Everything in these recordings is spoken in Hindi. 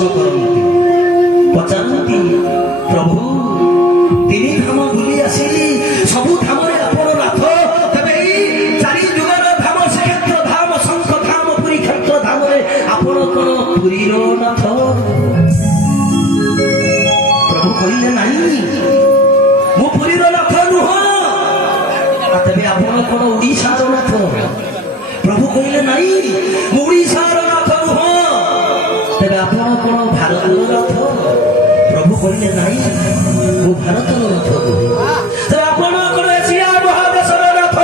दर्शन करती पचारती प्रभु तीन धाम बुली आसिली सबु धाम आपण नाथ तेरे चारि जुगर धाम श्रीक्षेत्र धाम शंख धाम पुरी क्षेत्र धाम आपण कौन पुरी नाथ प्रभु कहले नहीं मु पुरी नाथ नुह तेरे आपण कौन ओडिशा नाथ प्रभु कहले नहीं मु ओडिशा नाथ नुह तेरे आपण कौन भारत नाथ प्रभु कहले नहीं मु भारत नाथ तेरे आपण कौन एशिया महादेशर नाथ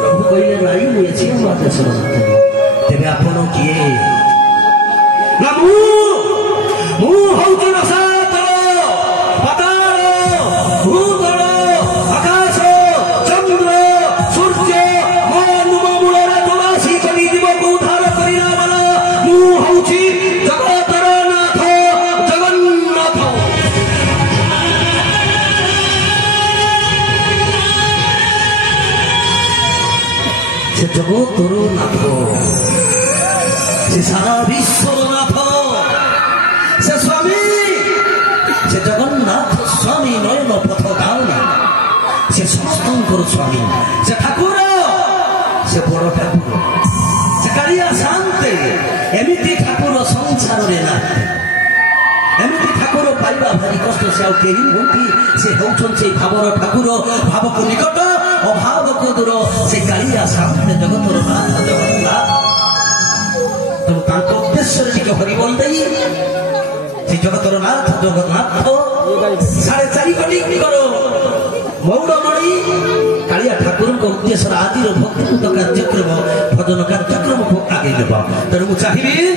प्रभु कहले नहीं मु एशिया महादेशर नाथ तेरे आपण किए ना मु हौची रसात पाताल भूतल आकाश चंद्र सूर्य मन मूलर तुलसी कली जीवक उद्धार करिला वाला मु हौची जगतर नाथ जगन्नाथ से जगतर नाथ से सारा विश्वर नाथ से स्वामी से जगन्नाथ स्वामी नयन पथ धावनी से समस्तंकर स्वामी से ठाकुर से बड़ ठाकुर से कालिया शांति एमती ठाकुर संसार रे नाते एमती ठाकुर पाइबा भारी कष्ट से आउ केही होती से होउछन से भावर ठाकुर भाव को निकट अभाव को दूर से कालिया शांति जगतर नाथ जगन्नाथ तो तांको उद्देश्य टिके हरिबोल देई श्री जगतर नाथ जगन्नाथ 4.5 कोटी करो मौड़मणि कालिया ठाकुर उद्देश्य आज भक्ति कार्यक्रम भजन कार्यक्रम को आगे देव तेणु चाहिए।